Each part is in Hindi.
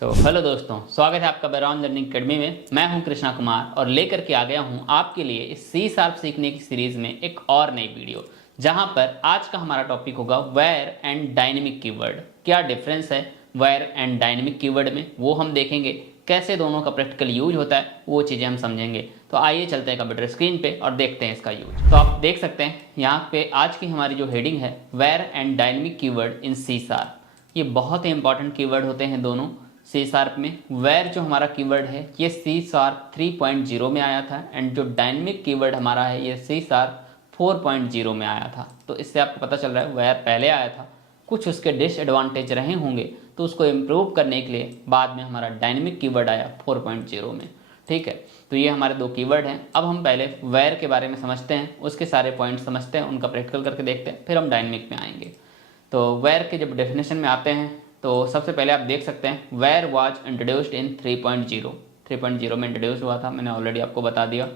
तो हेलो दोस्तों, स्वागत है आपका बैरॉन लर्निंग अकेडमी में। मैं हूं कृष्णा कुमार और लेकर के आ गया हूं आपके लिए इस सी शार्प सीखने की सीरीज में एक और नई वीडियो, जहां पर आज का हमारा टॉपिक होगा वेयर एंड डायनेमिक कीवर्ड। क्या डिफरेंस है वेयर एंड डायनेमिक कीवर्ड में, वो हम देखेंगे। कैसे दोनों का प्रैक्टिकल यूज होता है वो चीज़ें हम समझेंगे। तो आइए चलते हैं कंप्यूटर स्क्रीन पे और देखते हैं इसका यूज। तो आप देख सकते हैं यहाँ पे आज की हमारी जो हेडिंग है, var and dynamic keyword in C sharp. ये बहुत ही इंपॉर्टेंट कीवर्ड होते हैं दोनों सी शार्प में। वेयर जो हमारा कीवर्ड है ये सी शार्प 3.0 में आया था, एंड जो डायनेमिक कीवर्ड हमारा है ये सी शार्प 4.0 में आया था। तो इससे आपको पता चल रहा है वेयर पहले आया था, कुछ उसके डिसएडवांटेज रहे होंगे, तो उसको इम्प्रूव करने के लिए बाद में हमारा डायनेमिक कीवर्ड आया 4.0 में। ठीक है, तो ये हमारे दो कीवर्ड हैं। अब हम पहले वेयर के बारे में समझते हैं, उसके सारे पॉइंट समझते हैं, उनका प्रैक्टिकल करके देखते हैं, फिर हम डायनेमिक में आएंगे। तो वेयर के जब डेफिनेशन में आते हैं तो सबसे पहले आप देख सकते हैं वेयर वाज इंट्रोड्यूस्ड इन 3.0 में इंट्रोड्यूस हुआ था, मैंने ऑलरेडी आपको बता दिया।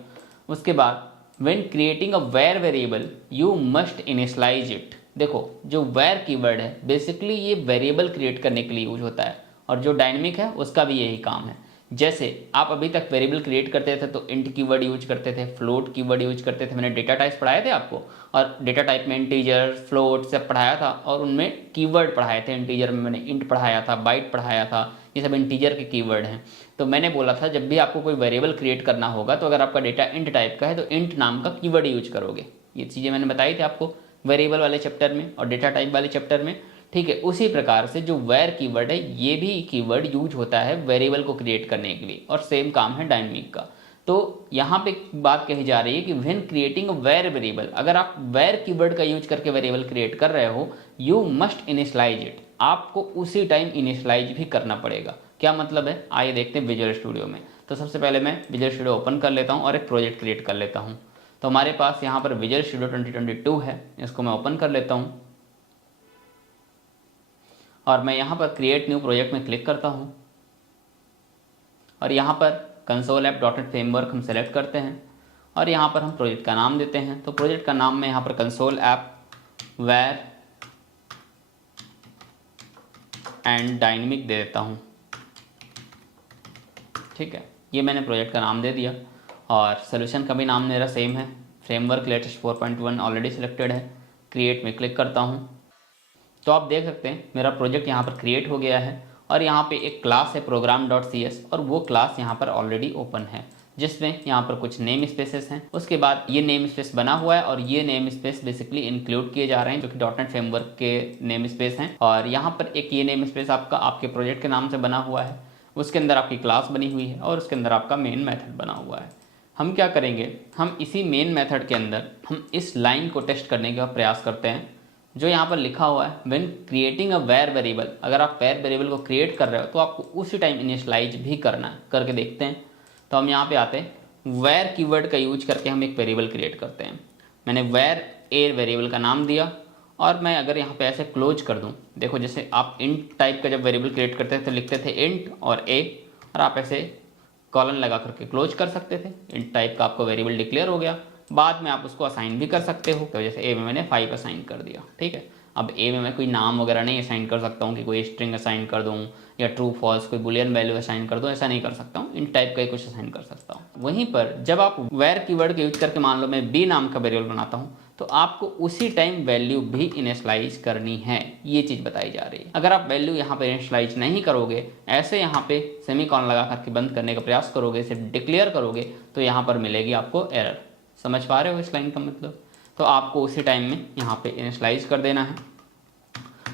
उसके बाद when creating a var variable you must initialize it. देखो, जो वेयर कीवर्ड है बेसिकली ये वेरिएबल क्रिएट करने के लिए यूज होता है, और जो डायनेमिक है उसका भी यही काम है। जैसे आप अभी तक वेरिएबल क्रिएट करते थे तो इंट कीवर्ड यूज करते थे, फ्लोट कीवर्ड यूज करते थे। मैंने डेटा टाइप्स पढ़ाए थे आपको, और डेटा टाइप में इंटीजर, फ्लोट सब पढ़ाया था, और उनमें कीवर्ड पढ़ाए थे। इंटीजर में मैंने इंट पढ़ाया था, बाइट पढ़ाया था, ये सब इंटीजर के कीवर्ड हैं। तो मैंने बोला था जब भी आपको कोई वेरिएबल क्रिएट करना होगा तो अगर आपका डेटा इंट टाइप का है तो इंट नाम का कीवर्ड यूज करोगे। ये चीज़ें मैंने बताई थी आपको वेरिएबल वाले चैप्टर में और डेटा टाइप वाले चैप्टर में। ठीक है, उसी प्रकार से जो वेयर कीवर्ड है ये भी कीवर्ड यूज होता है वेरिएबल को क्रिएट करने के लिए, और सेम काम है डायनेमिक का। तो यहाँ पे बात कही जा रही है कि व्हेन क्रिएटिंग वेयर वेरिएबल, अगर आप वेयर कीवर्ड का यूज करके वेरिएबल क्रिएट कर रहे हो, यू मस्ट इनिशियलाइज इट। आपको उसी टाइम इनिशियलाइज भी करना पड़ेगा। क्या मतलब है, आइए देखते हैं विजुअल स्टूडियो में। तो सबसे पहले मैं विजुअल स्टूडियो ओपन कर लेता हूँ और एक प्रोजेक्ट क्रिएट कर लेता हूँ। तो हमारे पास यहाँ पर विजुअल स्टूडियो 2022 है, इसको मैं ओपन कर लेता हूँ और मैं यहाँ पर क्रिएट न्यू प्रोजेक्ट में क्लिक करता हूँ, और यहाँ पर कंसोल ऐप डॉट फ्रेमवर्क हम सेलेक्ट करते हैं, और यहाँ पर हम प्रोजेक्ट का नाम देते हैं। तो प्रोजेक्ट का नाम मैं यहाँ पर console app ware and dynamic दे देता हूँ। ठीक है, ये मैंने प्रोजेक्ट का नाम दे दिया, और सोल्यूशन का भी नाम मेरा सेम है, फ्रेमवर्क लेटेस्ट 4.1 ऑलरेडी सिलेक्टेड है। क्रिएट में क्लिक करता हूँ तो आप देख सकते हैं मेरा प्रोजेक्ट यहाँ पर क्रिएट हो गया है, और यहाँ पे एक क्लास है program.cs, और वो क्लास यहाँ पर ऑलरेडी ओपन है, जिसमें यहाँ पर कुछ नेम स्पेसेस हैं। उसके बाद ये नेम स्पेस बना हुआ है, और ये नेम स्पेस बेसिकली इंक्लूड किए जा रहे हैं जो कि .NET फ्रेमवर्क के नेम स्पेस हैं। और यहाँ पर एक ये नेम स्पेस आपका आपके प्रोजेक्ट के नाम से बना हुआ है, उसके अंदर आपकी क्लास बनी हुई है, और उसके अंदर आपका मेन मेथड बना हुआ है। हम क्या करेंगे, हम इसी मेन मेथड के अंदर हम इस लाइन को टेस्ट करने का प्रयास करते हैं, जो यहाँ पर लिखा हुआ है when creating a var variable. अगर आप वेयर वेरिएबल को क्रिएट कर रहे हो तो आपको उसी टाइम इनिशियलाइज भी करना है। करके देखते हैं। तो हम यहाँ पे आते हैं, वेयर कीवर्ड का यूज करके हम एक वेरिएबल क्रिएट करते हैं। मैंने वेयर ए वेरिएबल का नाम दिया, और मैं अगर यहाँ पे ऐसे क्लोज कर दूँ, देखो जैसे आप इंट टाइप का जब वेरिएबल क्रिएट करते थे तो लिखते थे इंट और ए, और आप ऐसे कॉलन लगा करके क्लोज कर सकते थे। इंट टाइप का आपको वेरिएबल डिक्लेयर हो गया, बाद में आप उसको असाइन भी कर सकते हो। तो जैसे ए में मैंने 5 असाइन कर दिया। ठीक है, अब ए में मैं कोई नाम वगैरह नहीं असाइन कर सकता हूँ कि कोई स्ट्रिंग असाइन कर दूँ या ट्रू फॉल्स कोई बुलियन वैल्यू असाइन कर दूँ, ऐसा नहीं कर सकता हूँ। इन टाइप का ही कुछ असाइन कर सकता हूँ। वहीं पर जब आप वेयर कीवर्ड का यूज करके मान लो मैं बी नाम का वेरिएबल बनाता हूँ, तो आपको उसी टाइम वैल्यू भी इनिशियलाइज करनी है, ये चीज़ बताई जा रही है। अगर आप वैल्यू यहाँ पे इनिशियलाइज नहीं करोगे, ऐसे यहाँ पे सेमीकोलन लगा करके बंद करने का प्रयास करोगे, सिर्फ डिक्लेयर करोगे, तो यहाँ पर मिलेगी आपको एरर। समझ पा रहे हो इस लाइन का मतलब? तो आपको उसी टाइम में यहाँ पे इनिशियलाइज कर देना है,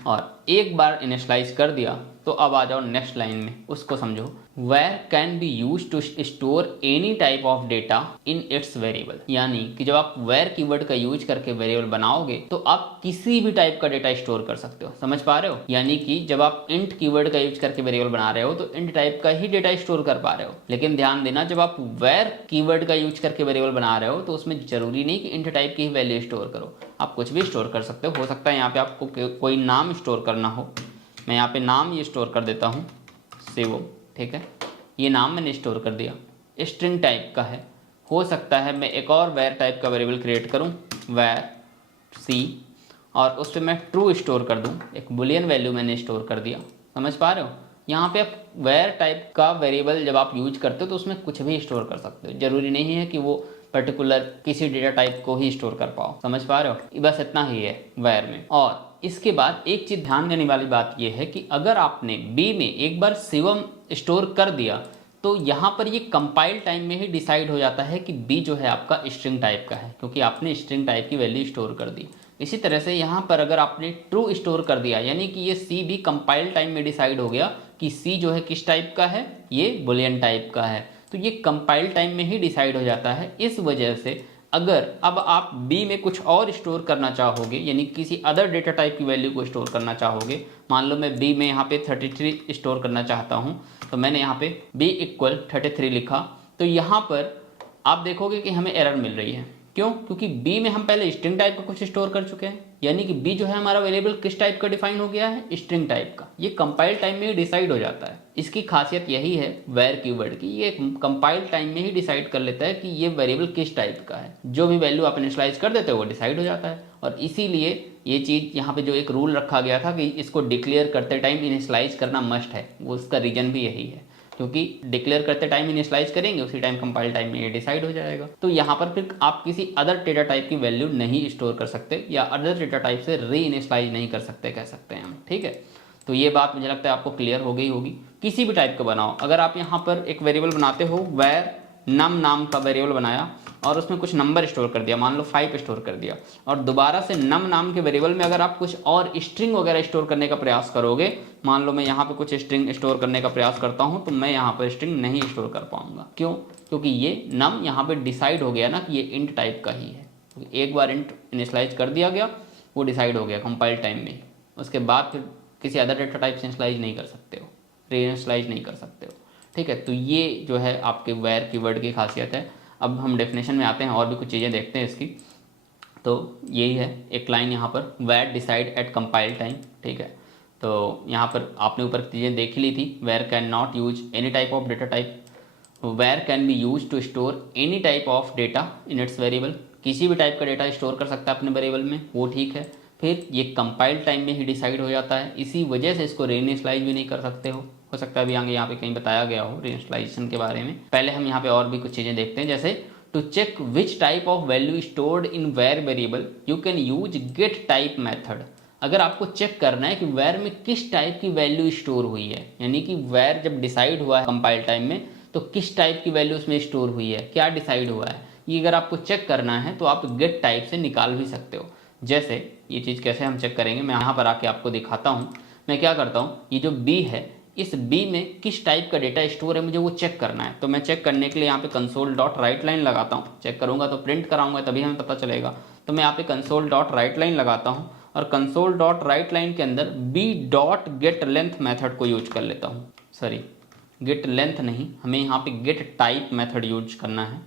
और एक बार इनिशियलाइज कर दिया तो अब आ जाओ नेक्स्ट लाइन में, उसको समझो। Var can be use to store any type of data in its variable. यानी कि जब आप वेयर कीवर्ड का यूज करके वेरिएबल बनाओगे तो आप किसी भी टाइप का डेटा स्टोर कर सकते हो। समझ पा रहे हो? यानी कि जब आप इंट कीवर्ड का यूज करके वेरिएबल बना रहे हो तो इंट टाइप का ही डेटा स्टोर कर पा रहे हो। लेकिन ध्यान देना, जब आप वेयर कीवर्ड का यूज करके वेरिएबल बना रहे हो तो उसमें जरूरी नहीं कि इंट टाइप की ही वैल्यू स्टोर करो, आप कुछ भी स्टोर कर सकते हो सकता है यहाँ पे आपको कोई नाम स्टोर करना हो। मैं यहाँ पे नाम ये स्टोर कर देता हूँ, शिवम। ठीक है, ये नाम मैंने स्टोर कर दिया, स्ट्रिंग टाइप का है। हो सकता है मैं एक और वेयर टाइप का वेरिएबल क्रिएट करूँ, वेयर सी, और उस पर मैं ट्रू स्टोर कर दूँ। एक बुलियन वैल्यू मैंने स्टोर कर दिया। समझ पा रहे हो? यहाँ पे आप वेयर टाइप का वेरिएबल जब आप यूज करते हो तो उसमें कुछ भी स्टोर कर सकते हो, जरूरी नहीं है कि वो पर्टिकुलर किसी डेटा टाइप को ही स्टोर कर पाओ। समझ पा रहे हो? बस इतना ही है वेयर में। और इसके बाद एक चीज ध्यान देने वाली बात यह है कि अगर आपने बी में एक बार शिवम स्टोर कर दिया तो यहाँ पर ये कंपाइल टाइम में ही डिसाइड हो जाता है कि बी जो है आपका स्ट्रिंग टाइप का है, क्योंकि आपने स्ट्रिंग टाइप की वैल्यू स्टोर कर दी। इसी तरह से यहाँ पर अगर आपने ट्रू स्टोर कर दिया, यानी कि ये सी भी कंपाइल टाइम में डिसाइड हो गया कि सी जो है किस टाइप का है, ये बुलियन टाइप का है, तो ये कंपाइल टाइम में ही डिसाइड हो जाता है। इस वजह से अगर अब आप बी में कुछ और स्टोर करना चाहोगे, यानी किसी अदर डेटा टाइप की वैल्यू को स्टोर करना चाहोगे, मान लो मैं बी में यहाँ पे 33 स्टोर करना चाहता हूँ, तो मैंने यहाँ पे b इक्वल 33 लिखा, तो यहाँ पर आप देखोगे कि हमें एरर मिल रही है। क्यों? क्योंकि b में हम पहले स्ट्रिंग टाइप का कुछ स्टोर कर चुके हैं, यानी कि b जो है हमारा वेरिएबल किस टाइप का डिफाइन हो गया है, स्ट्रिंग टाइप का। ये कंपाइल टाइम में ही डिसाइड हो जाता है। इसकी खासियत यही है वेयर कीवर्ड की, ये कंपाइल टाइम में ही डिसाइड कर लेता है कि ये वेरिएबल किस टाइप का है। जो भी वैल्यू आप इनिशियलाइज कर देते हो वो डिसाइड हो जाता है। और इसीलिए ये चीज़ यहाँ पे जो एक रूल रखा गया था कि इसको डिक्लेयर करते टाइम इनिशियलाइज करना मस्ट है, वो उसका रीजन भी यही है, क्योंकि डिक्लेयर करते टाइम इनिशियलाइज करेंगे उसी टाइम कंपाइल टाइम में ये डिसाइड हो जाएगा। तो यहाँ पर फिर आप किसी अदर डेटा टाइप की वैल्यू नहीं स्टोर कर सकते या अदर डेटा टाइप से री इनिशियलाइज नहीं कर सकते, कह सकते हैं हम। ठीक है, तो ये बात मुझे लगता है आपको क्लियर हो गई होगी। किसी भी टाइप का बनाओ, अगर आप यहाँ पर एक वेरिएबल बनाते हो, वेयर नम नाम का वेरिएबल बनाया और उसमें कुछ नंबर स्टोर कर दिया, मान लो 5 स्टोर कर दिया, और दोबारा से नम नाम के वेरिएबल में अगर आप कुछ और स्ट्रिंग वगैरह स्टोर करने का प्रयास करोगे, मान लो मैं यहाँ पे कुछ स्ट्रिंग स्टोर करने का प्रयास करता हूँ, तो मैं यहाँ पर स्ट्रिंग नहीं स्टोर कर पाऊंगा। क्यों? क्योंकि ये नम यहाँ पे डिसाइड हो गया ना कि ये इंट टाइप का ही है। एक बार इंट इनिशियलाइज कर दिया गया, वो डिसाइड हो गया कंपाइल टाइम में, उसके बाद फिर किसी अदर डेटा टाइप से इनिशियलाइज नहीं कर सकते हो, रीइनिशियलाइज नहीं कर सकते हो। ठीक है, तो ये जो है आपके वेयर कीवर्ड की खासियत है। अब हम डेफिनेशन में आते हैं और भी कुछ चीज़ें देखते हैं इसकी। तो यही है एक लाइन यहाँ पर, var decide at compile time. ठीक है, तो यहाँ पर आपने ऊपर चीज़ें देख ली थी, var can not use any type of data type, var can be use to store any type of data in its variable, किसी भी टाइप का डेटा स्टोर कर सकता है अपने वेरिएबल में, वो ठीक है। फिर ये कंपाइल टाइम में ही डिसाइड हो जाता है, इसी वजह से इसको रीइनिशियलाइज भी नहीं कर सकते हो सकता है अभी आगे यहाँ पे कहीं बताया गया हो रीइनिशियलाइजेशन के बारे में। पहले हम यहाँ पे और भी कुछ चीज़ें देखते हैं, जैसे to check which type of value stored in var variable you can use get type method. अगर आपको चेक करना है कि वेयर में किस टाइप की वैल्यू स्टोर हुई है, यानी कि वेयर जब डिसाइड हुआ है कंपाइल टाइम में तो किस टाइप की वैल्यू उसमें स्टोर हुई है, क्या डिसाइड हुआ है, ये अगर आपको चेक करना है तो आप गेट टाइप से निकाल भी सकते हो। जैसे ये चीज़ कैसे हम चेक करेंगे, मैं यहाँ पर आके आपको दिखाता हूँ। मैं क्या करता हूँ, ये जो बी है, इस बी में किस टाइप का डेटा स्टोर है मुझे वो चेक करना है। तो मैं चेक करने के लिए यहाँ पे कंसोल डॉट राइट लाइन लगाता हूँ। चेक करूँगा तो प्रिंट कराऊंगा तभी हमें पता चलेगा। तो मैं यहाँ पे कंसोल डॉट राइट लाइन लगाता हूँ और कंसोल डॉट राइट लाइन के अंदर B dot get length method को यूज कर लेता हूँ। सॉरी, गेट लेंथ नहीं, हमें यहाँ पे गेट टाइप मैथड यूज करना है।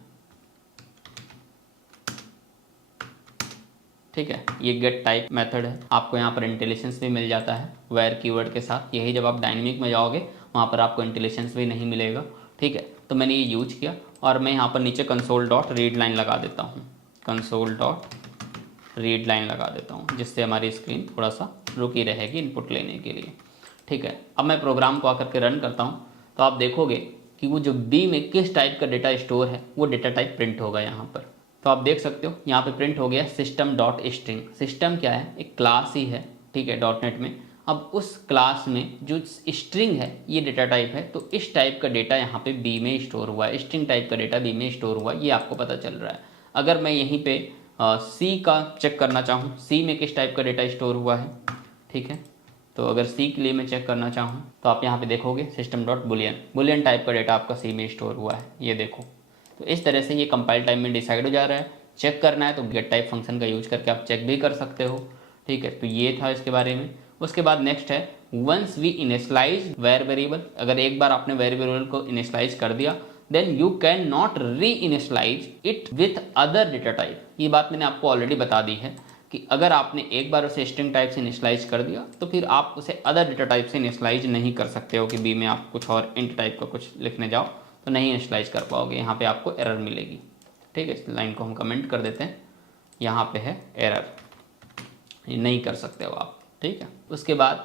ठीक है, ये गेट टाइप मेथड है। आपको यहाँ पर इंटेलिजेंस भी मिल जाता है वेयर कीवर्ड के साथ। यही जब आप डायनेमिक में जाओगे वहाँ पर आपको इंटेलिजेंस भी नहीं मिलेगा। ठीक है, तो मैंने ये यूज किया और मैं यहाँ पर नीचे कंसोल डॉट रीड लाइन लगा देता हूँ। कंसोल डॉट रीड लाइन लगा देता हूँ, जिससे हमारी स्क्रीन थोड़ा सा रुकी रहेगी इनपुट लेने के लिए। ठीक है, अब मैं प्रोग्राम को आकर के रन करता हूँ तो आप देखोगे कि वो जो बी में किस टाइप का डेटा स्टोर है वो डेटा टाइप प्रिंट होगा यहाँ पर। तो आप देख सकते हो यहाँ पे प्रिंट हो गया सिस्टम डॉट स्ट्रिंग। सिस्टम क्या है, एक क्लास ही है। ठीक है, डॉटनेट में। अब उस क्लास में जो स्ट्रिंग है ये डेटा टाइप है, तो इस टाइप का डेटा यहाँ पे बी में स्टोर हुआ है, स्ट्रिंग टाइप का डेटा बी में स्टोर हुआ है, ये आपको पता चल रहा है। अगर मैं यहीं पे सी का चेक करना चाहूँ, सी में किस टाइप का डेटा स्टोर हुआ है, ठीक है, तो अगर सी के लिए मैं चेक करना चाहूँ तो आप यहाँ पे देखोगे सिस्टम डॉट बुलियन टाइप का डेटा आपका सी में स्टोर हुआ है, ये देखो। तो इस तरह से ये कंपाइल टाइम में डिसाइड हो जा रहा है। चेक करना है तो गेट टाइप फंक्शन का यूज करके आप चेक भी कर सकते हो। ठीक है, तो ये था इसके बारे में। उसके बाद नेक्स्ट है once we initialize var variable. अगर एक बार आपने वेयर वेरिएबल को इनिशियलाइज कर दिया then you can not re initialize it with other data type. ये बात मैंने आपको ऑलरेडी बता दी है कि अगर आपने एक बार उसे स्ट्रिंग टाइप से इनिशियलाइज कर दिया तो फिर आप उसे अदर डेटा टाइप से इनिशियलाइज नहीं कर सकते हो कि बी में आप कुछ और इंट टाइप का कुछ लिखने जाओ तो नहीं इनिशियलाइज कर पाओगे, यहाँ पे आपको एरर मिलेगी। ठीक है, इस लाइन को हम कमेंट कर देते हैं, यहाँ पे है एरर, ये नहीं कर सकते हो आप। ठीक है, उसके बाद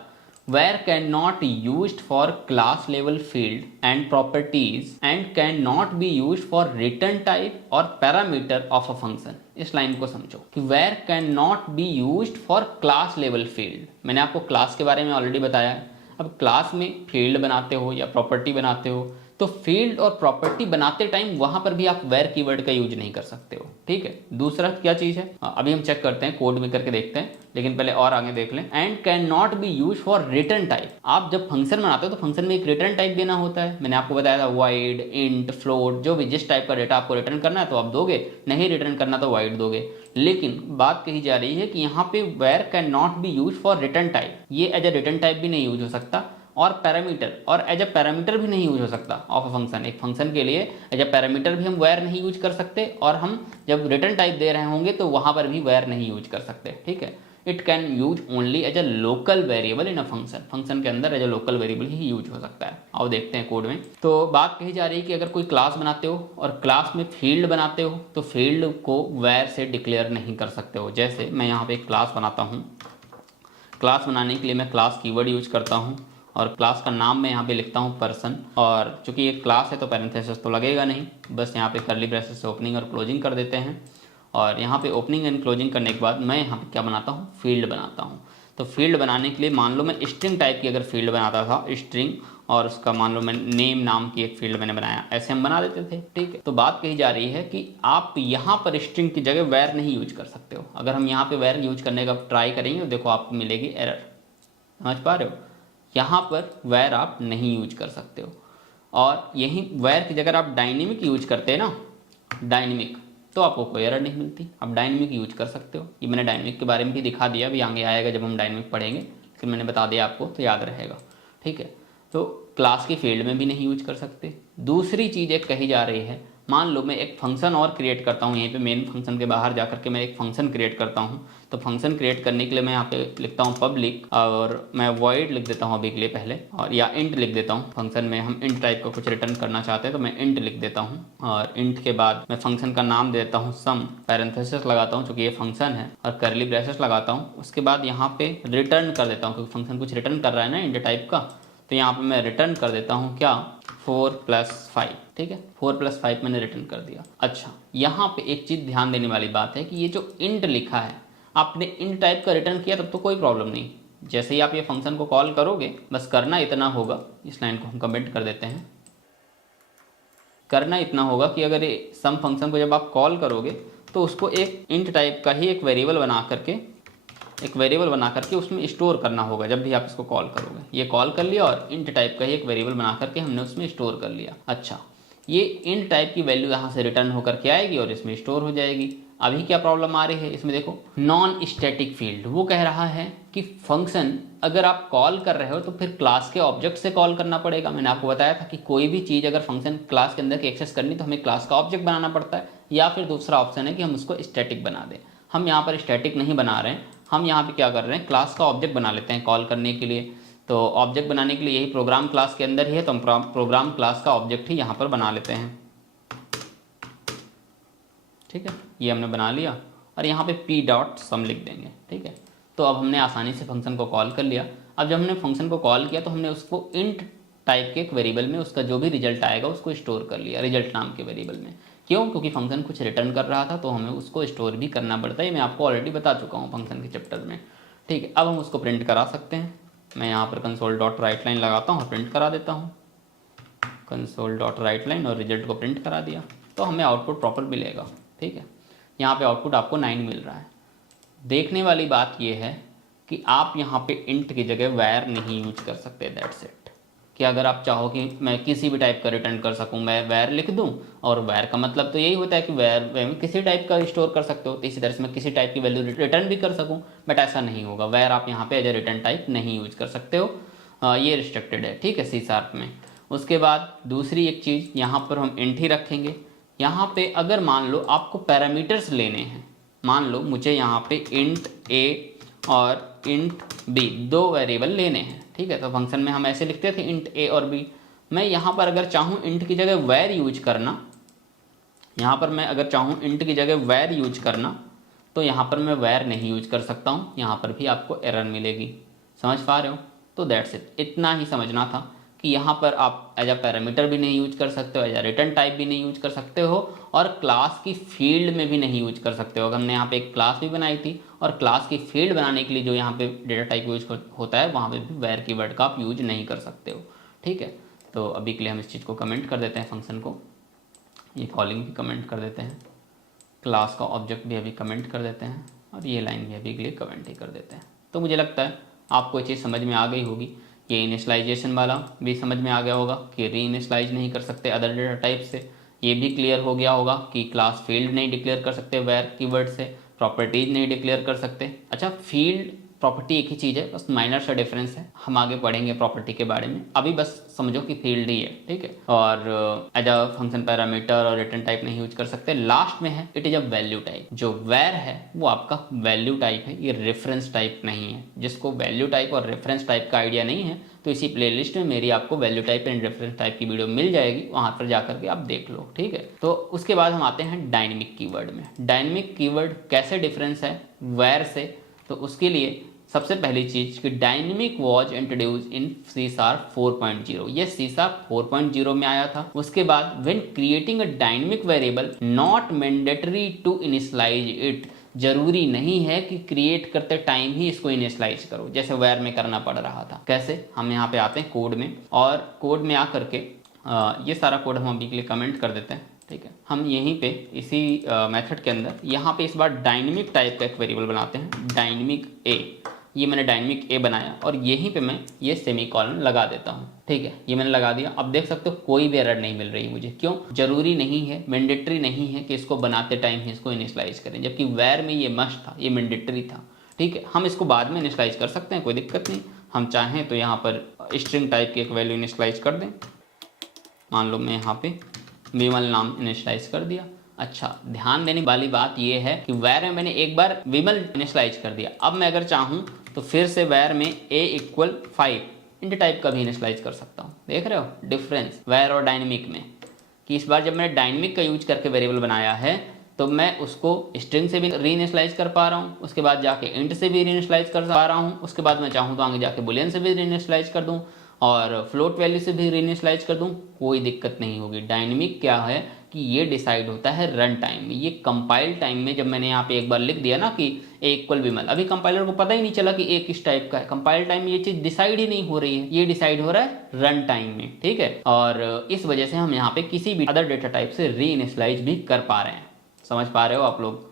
where cannot used for class level field and properties and cannot be used for return type or parameter of a function। इस लाइन को समझो कि where cannot be used for class level field, मैंने आपको क्लास के बारे में ऑलरेडी बताया है। अब क्लास में फील्ड बनाते हो या प्रॉपर्टी बनाते हो तो फील्ड और प्रॉपर्टी बनाते टाइम वहां पर भी आप वेयर कीवर्ड का यूज नहीं कर सकते हो, ठीक है। दूसरा क्या चीज है, अभी हम चेक करते हैं, कोड में करके देखते हैं, लेकिन पहले और आगे देख लें। And can not be use for return type. आप जब फंक्शन बनाते हो तो फंक्शन में एक रिटर्न टाइप देना होता है। मैंने आपको बताया था वाइड, इंट, फ्लोट, जो भी जिस टाइप का डेटा आपको रिटर्न करना है तो आप दोगे, नहीं रिटर्न करना तो वाइड दोगे। लेकिन बात कही जा रही है कि यहाँ पे var can not be use for return type, ये एज ए रिटर्न टाइप भी नहीं यूज हो सकता, और पैरामीटर और एज ए पैरामीटर भी नहीं यूज हो सकता ऑफ अ फंक्शन। एक फंक्शन के लिए एज ए पैरामीटर भी हम वेयर नहीं यूज कर सकते, और हम जब रिटर्न टाइप दे रहे होंगे तो वहां पर भी वेयर नहीं यूज कर सकते, ठीक है। It can use only as a local variable in a function, function के अंदर एज ए लोकल वेरिएबल ही यूज हो सकता है। अब देखते हैं कोड में। तो बात कही जा रही है कि अगर कोई क्लास बनाते हो और क्लास में फील्ड बनाते हो तो फील्ड को वेयर से डिक्लेयर नहीं कर सकते हो। जैसे मैं यहाँ पे एक क्लास बनाता हूँ, क्लास बनाने के लिए मैं क्लास कीवर्ड यूज करता हूँ और क्लास का नाम मैं यहाँ पे लिखता हूँ पर्सन, और चूंकि ये क्लास है तो पैरेंथेसिस तो लगेगा नहीं, बस यहाँ पे कर्ली ब्रेसेस से ओपनिंग और क्लोजिंग कर देते हैं। और यहाँ पे ओपनिंग एंड क्लोजिंग करने के बाद मैं यहाँ पे क्या बनाता हूँ, फील्ड बनाता हूँ। तो फील्ड बनाने के लिए मान लो मैं स्ट्रिंग टाइप की अगर फील्ड बनाता था, स्ट्रिंग, और उसका मान लो मैं नेम नाम की एक फील्ड मैंने बनाया, ऐसे हम बना देते थे, ठीक है। तो बात कही जा रही है कि आप यहाँ पर स्ट्रिंग की जगह वेयर नहीं यूज कर सकते हो। अगर हम यहाँ पे वेयर यूज करने का ट्राई करेंगे तो देखो आपको मिलेगी एरर, समझ पा रहे हो। यहाँ पर वेयर आप नहीं यूज कर सकते हो, और यही वेयर की जगह आप डायनेमिक यूज करते हैं ना, डायनेमिक, तो आपको कोई एरर नहीं मिलती। आप डायनेमिक यूज कर सकते हो। ये मैंने डायनेमिक के बारे में भी दिखा दिया, अभी आगे आएगा जब हम डायनेमिक पढ़ेंगे, लेकिन मैंने बता दिया आपको तो याद रहेगा, ठीक है। तो क्लास की फील्ड में भी नहीं यूज कर सकते। दूसरी चीज़ एक कही जा रही है, मान लो मैं एक फंक्शन और क्रिएट करता हूँ, यहीं पे मेन फंक्शन के बाहर जाकर के मैं एक फंक्शन क्रिएट करता हूँ। तो फंक्शन क्रिएट करने के लिए मैं यहाँ पे लिखता हूँ पब्लिक, और मैं वॉइड लिख देता हूँ अभी के लिए पहले, और या इंट लिख देता हूँ। फंक्शन में हम इंट टाइप का कुछ रिटर्न करना चाहते हैं तो मैं इंट लिख देता हूँ, और इंट के बाद मैं फंक्शन का नाम देता हूँ सम, पैरेंथेसिस लगाता हूँ चूँकि ये फंक्शन है, और कर्ली ब्रेसेस लगाता हूँ। उसके बाद यहाँ पे रिटर्न कर देता हूँ, क्योंकि फंक्शन कुछ रिटर्न कर रहा है ना इंट टाइप का, तो यहाँ पे मैं रिटर्न कर देता हूँ क्या, 4+5, ठीक है। 4+5 मैंने रिटर्न कर दिया। अच्छा, यहाँ पे एक चीज़ ध्यान देने वाली बात है कि ये जो इंट लिखा है, आपने इंट टाइप का रिटर्न किया तब तो कोई प्रॉब्लम नहीं। जैसे ही आप ये फंक्शन को कॉल करोगे, बस करना इतना होगा, इस लाइन को हम कमेंट कर देते हैं। करना इतना होगा कि अगर ये सम फंक्शन को जब आप कॉल करोगे तो उसको एक इंट टाइप का ही एक वेरिएबल बना करके उसमें स्टोर करना होगा। जब भी आप इसको कॉल करोगे, ये कॉल कर लिया और इंट टाइप का ही एक वेरिएबल बना करके हमने उसमें स्टोर कर लिया। अच्छा, ये इंट टाइप की वैल्यू यहाँ से रिटर्न होकर के आएगी और इसमें स्टोर हो जाएगी। अभी क्या प्रॉब्लम आ रही है इसमें, देखो नॉन स्टैटिक फील्ड, वो कह रहा है कि फंक्शन अगर आप कॉल कर रहे हो तो फिर क्लास के ऑब्जेक्ट से कॉल करना पड़ेगा। मैंने आपको बताया था कि कोई भी चीज़ अगर फंक्शन क्लास के अंदर की एक्सेस करनी तो हमें क्लास का ऑब्जेक्ट बनाना पड़ता है, या फिर दूसरा ऑप्शन है कि हम उसको स्टैटिक बना दें। हम यहाँ पर स्टैटिक नहीं बना रहे हैं, हम यहाँ पे क्या कर रहे हैं, क्लास का ऑब्जेक्ट बना लेते हैं कॉल करने के लिए। तो ऑब्जेक्ट बनाने के लिए यही प्रोग्राम क्लास के अंदर ही है, तो हम प्रोग्राम क्लास का ऑब्जेक्ट ही यहाँ पर बना लेते हैं, ठीक है। ये हमने बना लिया और यहाँ पे p.sum लिख देंगे, ठीक है। तो अब हमने आसानी से फंक्शन को कॉल कर लिया। अब जब हमने फंक्शन को कॉल किया तो हमने उसको इंट टाइप के एक वेरिएबल में उसका जो भी रिजल्ट आएगा उसको स्टोर कर लिया, रिजल्ट नाम के वेरिएबल में। क्यों? क्योंकि फंक्शन कुछ रिटर्न कर रहा था तो हमें उसको स्टोर भी करना पड़ता है। मैं आपको ऑलरेडी बता चुका हूँ फंक्शन के चैप्टर में, ठीक है। अब हम उसको प्रिंट करा सकते हैं। मैं यहाँ पर console.writeLine लगाता हूँ और प्रिंट करा देता हूँ, console.writeLine, और रिजल्ट को प्रिंट करा दिया तो हमें आउटपुट प्रॉपर मिलेगा, ठीक है। यहाँ पे आउटपुट आपको 9 मिल रहा है। देखने वाली बात यह है कि आप यहाँ पे इंट की जगह वैर नहीं यूज कर सकते, दैट्स इट। कि अगर आप चाहो कि मैं किसी भी टाइप का रिटर्न कर सकूं, मैं वैर लिख दूं, और वैर का मतलब तो यही होता है कि वैर में किसी टाइप का स्टोर कर सकते हो, तो इसी तरह से मैं किसी टाइप की वैल्यू रिटर्न भी कर सकूं, बट ऐसा नहीं होगा। वैर आप यहाँ पे एज ए रिटर्न टाइप नहीं यूज कर सकते हो, ये रिस्ट्रिक्टेड है, ठीक है, C# में। उसके बाद दूसरी एक चीज़, यहाँ पर हम इंट ही रखेंगे। यहाँ पे अगर मान लो आपको पैरामीटर्स लेने हैं, मान लो मुझे यहाँ पे इंट a और इंट b 2 वेरिएबल लेने हैं, ठीक है। तो फंक्शन में हम ऐसे लिखते थे इंट a और b। मैं यहाँ पर अगर चाहूँ इंट की जगह वैर यूज करना, यहाँ पर मैं अगर चाहूँ इंट की जगह वैर यूज करना, तो यहाँ पर मैं वैर नहीं यूज कर सकता हूँ। यहाँ पर भी आपको एरर मिलेगी, समझ पा रहे हो। तो दैट्स इट, इतना ही समझना था कि यहाँ पर आप एज अ पैरामीटर भी नहीं यूज कर सकते हो, एज अ रिटर्न टाइप भी नहीं यूज कर सकते हो, और क्लास की फील्ड में भी नहीं यूज कर सकते हो। हमने यहाँ पे एक क्लास भी बनाई थी, और क्लास की फील्ड बनाने के लिए जो यहाँ पे डेटा टाइप यूज होता है वहाँ पे भी वेयर कीवर्ड का आप यूज नहीं कर सकते हो। ठीक है, तो अभी के लिए हम इस चीज़ को कमेंट कर देते हैं, फंक्शन को, ये कॉलिंग भी कमेंट कर देते हैं, क्लास का ऑब्जेक्ट भी अभी कमेंट कर देते हैं, और ये लाइन भी अभी के लिए कमेंट ही कर देते हैं। तो मुझे लगता है आपको ये चीज़ समझ में आ गई होगी। ये इनिशलाइजेशन वाला भी समझ में आ गया होगा कि री इनिशलाइज नहीं कर सकते अदर डेटा टाइप से। ये भी क्लियर हो गया होगा कि क्लास फील्ड नहीं डिक्लेयर कर सकते वेयर कीवर्ड से, प्रॉपर्टीज नहीं डिक्लेयर कर सकते। अच्छा, फील्ड प्रॉपर्टी एक ही चीज़ है, बस माइनर सा डिफरेंस है, हम आगे पढ़ेंगे प्रॉपर्टी के बारे में, अभी बस समझो कि फील्ड ही है। ठीक है, और एज अ फंक्शन पैरामीटर और रिटर्न टाइप नहीं यूज कर सकते। लास्ट में है it is a value type. जो वेर है वो आपका वैल्यू टाइप है, ये रेफरेंस टाइप नहीं है। जिसको वैल्यू टाइप और रेफरेंस टाइप का आइडिया नहीं है तो इसी प्लेलिस्ट में मेरी आपको value type and reference type की वीडियो मिल जाएगी, वहां पर जाकर के आप देख लो। ठीक है, तो उसके बाद हम आते हैं डायनेमिक कीवर्ड में। डायनेमिक कीवर्ड कैसे डिफरेंस है वेर से, तो उसके लिए सबसे पहली चीज कि dynamic was introduce in C# 4.0। ये C# 4.0 में आया था। उसके बाद when creating a dynamic variable not mandatory to initialize it, जरूरी नहीं है कि क्रिएट करते टाइम ही इसको इनिशियलाइज करो, जैसे वेर में करना पड़ रहा था। कैसे, हम यहाँ पे आते हैं कोड में, और कोड में आकर के ये सारा कोड हम अभी के लिए कमेंट कर देते हैं। ठीक है, हम यहीं पे इसी मेथड के अंदर यहाँ पे इस बार डायनेमिक टाइप का एक वेरिएबल बनाते हैं, डायनेमिक ए। ये मैंने डायनेमिक ए बनाया और यहीं पे मैं ये सेमीकोलन लगा देता हूँ। ठीक है, ये मैंने लगा दिया। अब देख सकते हो कोई भी एरर नहीं मिल रही मुझे। क्यों? जरूरी नहीं है, मैंडेटरी नहीं है कि इसको बनाते टाइम ही इसको इनिशियलाइज करें, जबकि वेर में ये मस्ट था, ये मैंडेटरी था। ठीक है, हम इसको बाद में इनिशियलाइज कर सकते हैं, कोई दिक्कत नहीं। हम चाहें तो यहाँ पर स्ट्रिंग टाइप की एक वैल्यू इनिशियलाइज कर दें। मान लो मैं यहाँ पे विमल नाम इनिशियलाइज कर दिया। अच्छा, ध्यान देने वाली बात यह है कि वेर में मैंने एक बार विमल इनिशियलाइज कर दिया। अब मैं अगर चाहूँ तो फिर से वेर में a = 5 इंट टाइप का भी इनिशियलाइज कर सकता हूँ। देख रहे हो डिफरेंस वेर और डायनेमिक में, कि इस बार जब मैंने डायनेमिक का यूज करके वेरिएबल बनाया है तो मैं उसको स्ट्रिंग से भी री इनिशियलाइज कर पा रहा हूँ, उसके बाद जाके इंट से भी री इनिशियलाइज कर पा रहा हूँ, उसके बाद मैं चाहूँ तो आगे जाके बुलियन से भी री इनिशियलाइज कर दूँ और फ्लोट वैल्यू से भी री इनिशियलाइज कर दूँ, कोई दिक्कत नहीं होगी। डायनेमिक क्या है कि ये डिसाइड होता है रन टाइम में। ये कंपाइल टाइम में जब मैंने यहाँ पे एक बार लिख दिया ना कि a = विमल, अभी कंपाइलर को पता ही नहीं चला कि a किस टाइप का है। कंपाइल टाइम में ये चीज डिसाइड ही नहीं हो रही है, ये डिसाइड हो रहा है रन टाइम में। ठीक है, और इस वजह से हम यहाँ पे किसी भी अदर डेटा टाइप से री इनिशियलाइज भी कर पा रहे हैं। समझ पा रहे हो आप लोग?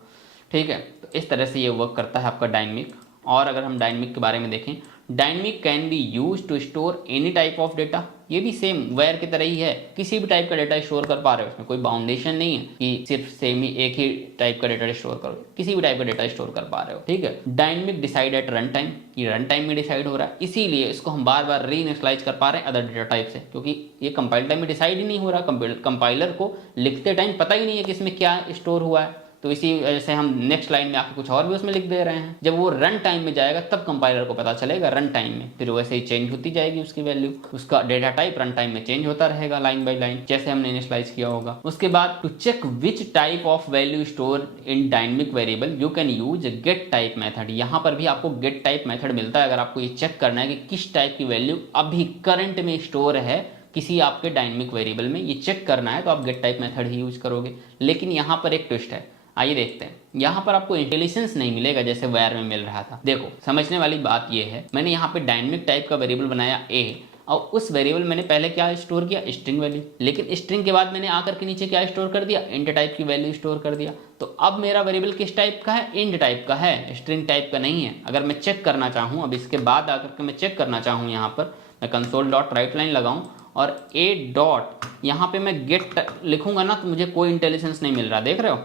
ठीक है, तो इस तरह से ये वर्क करता है आपका डायनेमिक। और अगर हम डायनेमिक के बारे में देखें, dynamic can be use to store any type of data. ये भी सेम वेयर की तरह ही है, किसी भी टाइप का डेटा स्टोर कर पा रहे हो, उसमें कोई बाउंडेशन नहीं है कि सिर्फ सेम ही एक ही टाइप का डेटा स्टोर करो, किसी भी टाइप का डेटा स्टोर कर पा रहे हो। ठीक है, dynamic decide at run time, ये रन टाइम में डिसाइड हो रहा है, इसीलिए इसको हम बार बार री इनिशियलाइज कर पा रहे हैं अदर डेटा टाइप से, क्योंकि ये कंपाइल टाइम में डिसाइड ही नहीं हो रहा। कंपाइलर को लिखते टाइम पता ही नहीं है कि इसमें क्या स्टोर हुआ है, तो इसी वजह से हम नेक्स्ट लाइन में आके कुछ और भी उसमें लिख दे रहे हैं। जब वो रन टाइम में जाएगा तब कंपाइलर को पता चलेगा रन टाइम में, फिर वैसे ही चेंज होती जाएगी उसकी वैल्यू, उसका डेटा टाइप रन टाइम में चेंज होता रहेगा लाइन बाय लाइन, जैसे हमने इनिशियलाइज किया होगा। उसके बाद to check which type of value store in dynamic variable you can use get type method. यहाँ पर भी आपको गेट टाइप मेथड मिलता है। अगर आपको ये चेक करना है कि किस टाइप की वैल्यू अभी करंट में स्टोर है किसी आपके डायनेमिक वेरिएबल में, ये चेक करना है तो आप गेट टाइप मेथड ही यूज करोगे। लेकिन यहाँ पर एक ट्विस्ट है, आइए देखते हैं। यहाँ पर आपको इंटेलिजेंस नहीं मिलेगा जैसे वेयर में मिल रहा था। देखो, समझने वाली बात यह है, मैंने यहाँ पे डायनेमिक टाइप का वेरिएबल बनाया a, और उस वेरिएबल मैंने पहले क्या स्टोर किया, स्ट्रिंग वैल्यू। लेकिन स्ट्रिंग के बाद मैंने आकर के नीचे क्या स्टोर कर दिया, इंट टाइप की वैल्यू स्टोर कर दिया। तो अब मेरा वेरिएबल किस टाइप का है, इंट टाइप का है, स्ट्रिंग टाइप का नहीं है। अगर मैं चेक करना चाहूँ, अब इसके बाद आकर के मैं चेक करना चाहूँ, यहाँ पर मैं console.writeline लगाऊँ और a. यहाँ पे मैं गेट लिखूंगा ना तो मुझे कोई इंटेलिजेंस नहीं मिल रहा। देख रहे हो,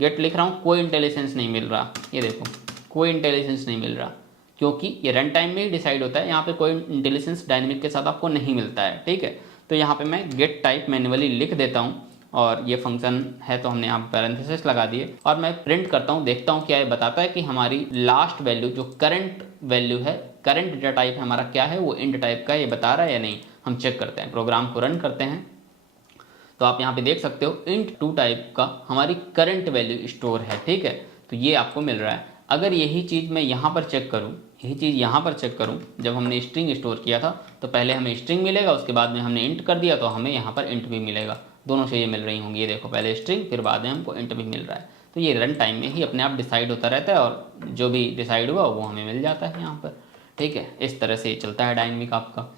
गेट लिख रहा हूँ, कोई इंटेलिजेंस नहीं मिल रहा। ये देखो, कोई इंटेलिजेंस नहीं मिल रहा, क्योंकि ये रन टाइम में ही डिसाइड होता है। यहाँ पे कोई इंटेलिजेंस डायनेमिक के साथ आपको नहीं मिलता है। ठीक है, तो यहाँ पे मैं गेट टाइप मैन्युअली लिख देता हूँ, और ये फंक्शन है तो हमने यहाँ पैरेंथेसिस लगा दिए, और मैं प्रिंट करता हूँ, देखता हूँ क्या ये बताता है कि हमारी लास्ट वैल्यू जो करंट वैल्यू है, करंट डेटा टाइप है हमारा क्या है, वो इंट टाइप का, ये बता रहा है या नहीं। हम चेक करते हैं, प्रोग्राम को रन करते हैं, तो आप यहाँ पे देख सकते हो int2 टाइप का हमारी करंट वैल्यू स्टोर है। ठीक है, तो ये आपको मिल रहा है। अगर यही चीज़ मैं यहाँ पर चेक करूँ, यही चीज़ यहाँ पर चेक करूँ, जब हमने स्ट्रिंग स्टोर किया था तो पहले हमें स्ट्रिंग मिलेगा, उसके बाद में हमने इंट कर दिया तो हमें यहाँ पर इंट भी मिलेगा। दोनों चीज़ें मिल रही होंगी, ये देखो पहले स्ट्रिंग फिर बाद में हमको इंट भी मिल रहा है। तो ये रन टाइम में ही अपने आप डिसाइड होता रहता है और जो भी डिसाइड हुआ वो हमें मिल जाता है यहाँ पर। ठीक है, इस तरह से चलता है डायनेमिक आपका।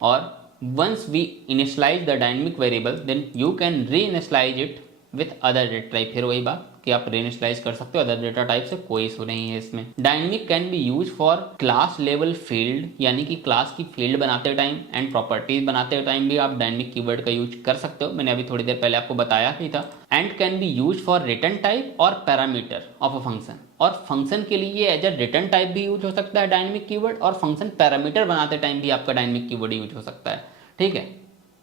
और once we initialize the dynamic variable then you can re initialize it with other data type. फिर वही बात कि आप रीइनिशियलाइज कर सकते हो अदर डेटा टाइप से, कोई इशू नहीं है इसमें। Dynamic can be use for class level field, यानी कि क्लास की फील्ड बनाते टाइम एंड प्रॉपर्टीज बनाते टाइम भी आप डायनेमिक कीवर्ड का यूज कर सकते हो। मैंने अभी थोड़ी देर पहले आपको बताया ही था। And can be use for return type और पैरामीटर ऑफ अ फंक्शन। और फंक्शन के लिए एज अ रिटर्न टाइप भी यूज हो सकता है डायनेमिक कीवर्ड, और फंक्शन पैरामीटर बनाते टाइम भी आपका डायनेमिक कीवर्ड यूज हो सकता है। ठीक है,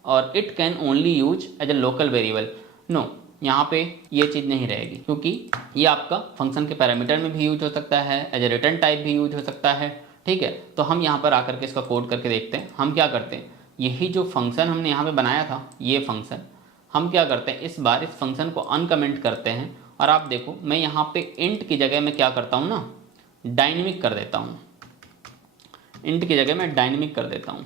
और it can only use as a local variable. No, यहाँ पे ये चीज़ नहीं रहेगी, क्योंकि ये आपका फंक्शन के पैरामीटर में भी यूज हो सकता है, एज ए रिटर्न टाइप भी यूज हो सकता है। ठीक है, तो हम यहाँ पर आकर के इसका कोड करके देखते हैं। हम क्या करते हैं, यही जो फंक्शन हमने यहाँ पे बनाया था, ये फंक्शन हम क्या करते हैं, इस बार इस फंक्शन को अनकमेंट करते हैं। और आप देखो मैं यहाँ पे इंट की जगह में क्या करता हूँ ना, डायनेमिक कर देता हूँ। इंट की जगह मैं डायनेमिक कर देता हूँ।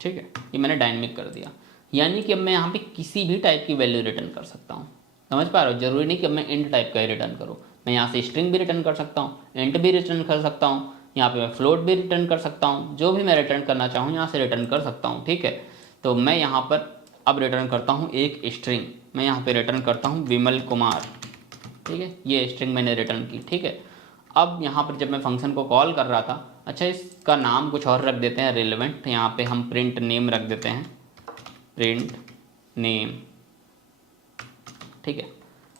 ठीक है, ये मैंने डायनेमिक कर दिया, यानी कि अब मैं यहाँ पे किसी भी टाइप की वैल्यू रिटर्न कर सकता हूँ। समझ पा रहे हो, जरूरी नहीं कि अब मैं इंट टाइप का ही रिटर्न करूँ। मैं यहाँ से स्ट्रिंग भी रिटर्न कर सकता हूँ, इंट भी रिटर्न कर सकता हूँ, यहाँ पे मैं फ्लोट भी रिटर्न कर सकता हूँ। जो भी मैं रिटर्न करना चाहूँ यहाँ से रिटर्न कर सकता हूँ। ठीक है, तो मैं यहाँ पर अब रिटर्न करता हूँ एक स्ट्रिंग। मैं यहाँ पर रिटर्न करता हूँ विमल कुमार। ठीक है, ये स्ट्रिंग मैंने रिटर्न की। ठीक है, अब यहाँ पर जब मैं फंक्शन को कॉल कर रहा था, अच्छा इसका नाम कुछ और रख देते हैं रिलेवेंट। यहाँ पे हम प्रिंट नेम रख देते हैं, प्रिंट नेम। ठीक है,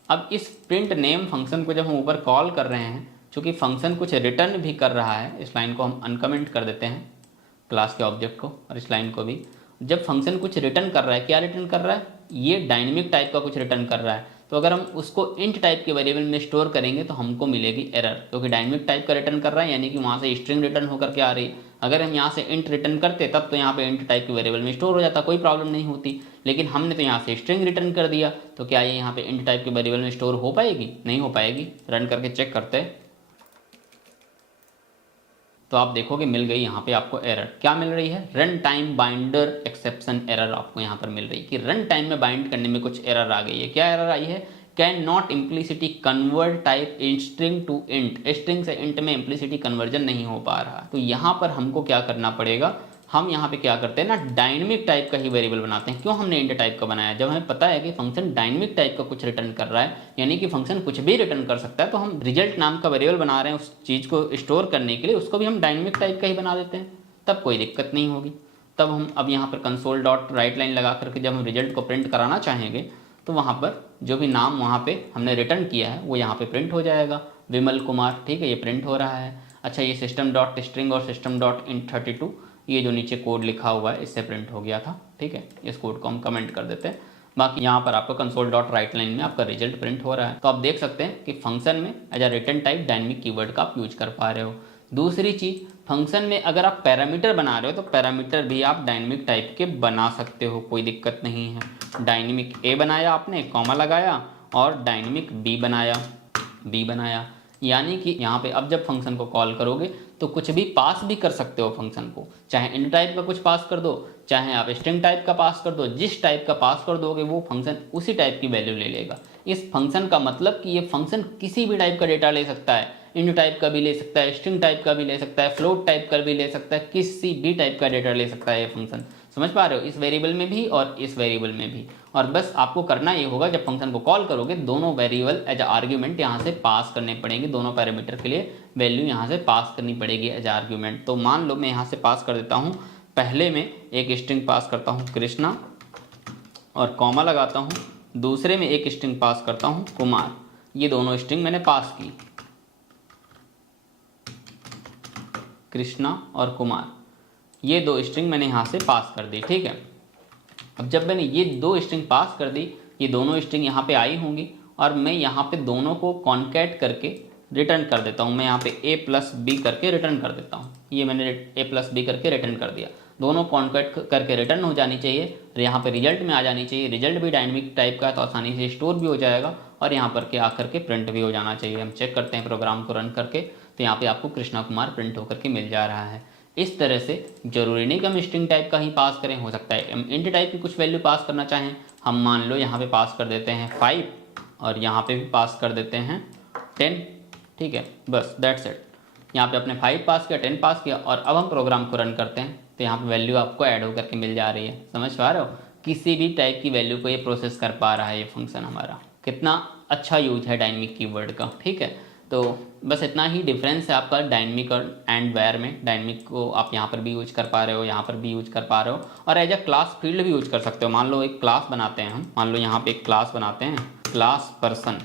अब इस प्रिंट नेम फंक्शन को जब हम ऊपर कॉल कर रहे हैं, चूँकि फंक्शन कुछ रिटर्न भी कर रहा है, इस लाइन को हम अनकमेंट कर देते हैं क्लास के ऑब्जेक्ट को, और इस लाइन को भी। जब फंक्शन कुछ रिटर्न कर रहा है, क्या रिटर्न कर रहा है, ये डायनेमिक टाइप का कुछ रिटर्न कर रहा है। तो अगर हम उसको इंट टाइप के वेरिएबल में स्टोर करेंगे तो हमको मिलेगी एरर, क्योंकि डायनेमिक टाइप का रिटर्न कर रहा है, यानी कि वहाँ से स्ट्रिंग रिटर्न होकर के आ रही है। अगर हम यहाँ से इंट रिटर्न करते तब तो यहाँ पे इंट टाइप के वेरिएबल में स्टोर हो जाता, कोई प्रॉब्लम नहीं होती। लेकिन हमने तो यहाँ से स्ट्रिंग रिटर्न कर दिया, तो क्या ये यहाँ पे इंट टाइप के वेरिएबल में स्टोर हो पाएगी? नहीं हो पाएगी। रन करके चेक करते हैं तो आप देखोगे मिल गई यहाँ पे आपको एरर। क्या मिल रही है? Run time binder exception error आपको यहाँ पर मिल रही है कि रन टाइम में बाइंड करने में कुछ एरर आ गई है। क्या एरर आई है? Can not implicitly convert type string to int. String से इंट में इम्प्लिसिटी कन्वर्जन नहीं हो पा रहा। तो यहाँ पर हमको क्या करना पड़ेगा, हम यहाँ पे क्या करते हैं ना, डायनेमिक टाइप का ही वेरिएबल बनाते हैं। क्यों हमने इंट टाइप का बनाया? जब हमें पता है कि फंक्शन डायनेमिक टाइप का कुछ रिटर्न कर रहा है, यानी कि फंक्शन कुछ भी रिटर्न कर सकता है, तो हम रिजल्ट नाम का वेरिएबल बना रहे हैं उस चीज़ को स्टोर करने के लिए, उसको भी हम डायनेमिक टाइप का ही बना देते हैं, तब कोई दिक्कत नहीं होगी। तब हम अब यहाँ पर कंसोल डॉट राइट लाइन लगा करके जब हम रिजल्ट को प्रिंट कराना चाहेंगे तो वहाँ पर जो भी नाम वहाँ पे हमने रिटर्न किया है वो यहाँ पे प्रिंट हो जाएगा, विमल कुमार। ठीक है, ये प्रिंट हो रहा है। अच्छा, ये सिस्टम डॉट स्ट्रिंग और सिस्टम डॉट इंट 32, ये जो नीचे कोड लिखा हुआ है इससे प्रिंट हो गया था। ठीक है, इस कोड को हम कमेंट कर देते हैं। बाकी यहाँ पर आपका कंसोल डॉट राइट लाइन में आपका रिजल्ट प्रिंट हो रहा है। तो आप देख सकते हैं कि फंक्शन में as a return type dynamic keyword का आप यूज कर पा रहे हो। दूसरी चीज़, फंक्शन में अगर आप पैरामीटर बना रहे हो तो पैरामीटर भी आप डायनेमिक टाइप के बना सकते हो, कोई दिक्कत नहीं है। डायनेमिक ए बनाया आपने, कॉमा लगाया, और डायनेमिक बी बनाया, यानी कि यहाँ पे अब जब फंक्शन को कॉल करोगे तो कुछ भी पास भी कर सकते हो फंक्शन को, चाहे इंट टाइप का कुछ पास कर दो, चाहे आप स्ट्रिंग टाइप का पास कर दो। जिस टाइप का पास कर दोगे वो फंक्शन उसी टाइप की वैल्यू ले लेगा। इस फंक्शन का मतलब कि ये फंक्शन किसी भी टाइप का डेटा ले सकता है, इंट टाइप का भी ले सकता है, स्ट्रिंग टाइप का भी ले सकता है, फ्लोट टाइप का भी ले सकता है, किसी भी टाइप का डेटा ले सकता है ये फंक्शन। समझ पा रहे हो? इस वेरिएबल में भी और इस वेरिएबल में भी। और बस आपको करना ये होगा, जब फंक्शन को कॉल करोगे दोनों वेरिएबल एज आर्ग्यूमेंट यहाँ से पास करने पड़ेंगे, दोनों पैरामीटर के लिए वैल्यू यहाँ से पास करनी पड़ेगी एज आर्ग्यूमेंट। तो मान लो मैं यहाँ से पास कर देता हूँ, पहले में एक स्ट्रिंग पास करता हूँ कृष्णा और कॉमा लगाता हूँ, दूसरे में एक स्ट्रिंग पास करता हूँ कुमार। ये दोनों स्ट्रिंग मैंने पास की, कृष्णा और कुमार, ये दो स्ट्रिंग मैंने यहाँ से पास कर दी। ठीक है, अब जब मैंने ये दो स्ट्रिंग पास कर दी, ये दोनों स्ट्रिंग यहाँ पे आई होंगी और मैं यहाँ पे दोनों को कॉन्कैट करके रिटर्न कर देता हूँ। मैं यहाँ पे a प्लस बी करके रिटर्न कर देता हूँ। ये मैंने a प्लस बी करके रिटर्न कर दिया, दोनों कॉन्कैट करके रिटर्न हो जानी चाहिए, यहाँ पे रिजल्ट में आ जानी चाहिए। रिजल्ट भी डायनेमिक टाइप का है तो आसानी से स्टोर भी हो जाएगा और यहाँ पर के आकर के प्रिंट भी हो जाना चाहिए। हम चेक करते हैं प्रोग्राम को रन करके, तो यहाँ पे आपको कृष्णा कुमार प्रिंट होकर के मिल जा रहा है। इस तरह से जरूरी नहीं कि हम स्ट्रिंग टाइप का ही पास करें, हो सकता है हम इंट टाइप की कुछ वैल्यू पास करना चाहें। हम मान लो यहाँ पे पास कर देते हैं 5 और यहाँ पे भी पास कर देते हैं 10, ठीक है, बस दैट्स इट। यहाँ पे अपने 5 पास किया, 10 पास किया और अब हम प्रोग्राम को रन करते हैं तो यहाँ पे वैल्यू आपको ऐड होकर के मिल जा रही है। समझ पा रहे हो, किसी भी टाइप की वैल्यू को ये प्रोसेस कर पा रहा है ये फंक्शन हमारा। कितना अच्छा यूज है डायनेमिक कीवर्ड का, ठीक है। तो बस इतना ही डिफरेंस है आपका डायनेमिक और एंड वेयर में। डायनेमिक को आप यहाँ पर भी यूज कर पा रहे हो, यहाँ पर भी यूज कर पा रहे हो और एज अ क्लास फील्ड भी यूज कर सकते हो। मान लो एक क्लास बनाते हैं हम, मान लो यहाँ पे एक क्लास बनाते हैं, क्लास पर्सन,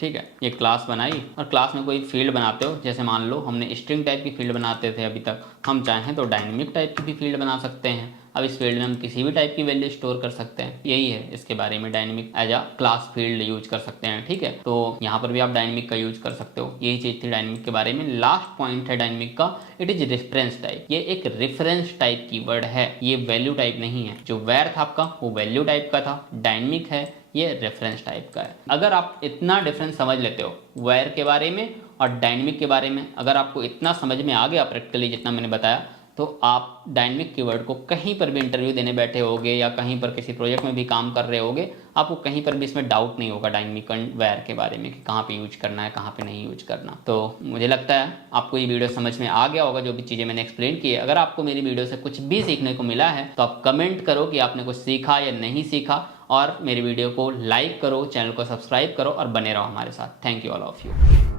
ठीक है। ये क्लास बनाई और क्लास में कोई फील्ड बनाते हो, जैसे मान लो हमने स्ट्रिंग टाइप की फील्ड बनाते थे अभी तक, हम चाहें तो डायनेमिक टाइप की भी फील्ड बना सकते हैं। अब इस फील्ड में हम किसी भी टाइप की वैल्यू स्टोर कर सकते हैं। यही है इसके बारे में, dynamic as a class field use कर सकते हैं, ठीक है। तो यहाँ पर भी आप डायनेमिक का यूज कर सकते हो। यही चीज़ थी डायनेमिक के बारे में। लास्ट पॉइंट है डायनेमिक का, इट इज रेफरेंस टाइप। ये एक रेफरेंस टाइप कीवर्ड है, ये वैल्यू टाइप नहीं है। जो वेयर था आपका वो वैल्यू टाइप का था, डायनेमिक है ये रेफरेंस टाइप का है। अगर आप इतना डिफरेंस समझ लेते हो वेयर के बारे में और डायनेमिक के बारे में, अगर आपको इतना समझ में आ गया प्रैक्टिकली जितना मैंने बताया, तो आप डायनेमिक कीवर्ड को कहीं पर भी इंटरव्यू देने बैठे होगे या कहीं पर किसी प्रोजेक्ट में भी काम कर रहे होगे, आपको कहीं पर भी इसमें डाउट नहीं होगा डायनेमिक एंड वेयर के बारे में कि कहाँ पे यूज करना है, कहाँ पे नहीं यूज करना। तो मुझे लगता है आपको ये वीडियो समझ में आ गया होगा, जो भी चीज़ें मैंने एक्सप्लेन की है। अगर आपको मेरी वीडियो से कुछ भी सीखने को मिला है तो आप कमेंट करो कि आपने कुछ सीखा या नहीं सीखा, और मेरी वीडियो को लाइक करो, चैनल को सब्सक्राइब करो और बने रहो हमारे साथ। Thank you all of you.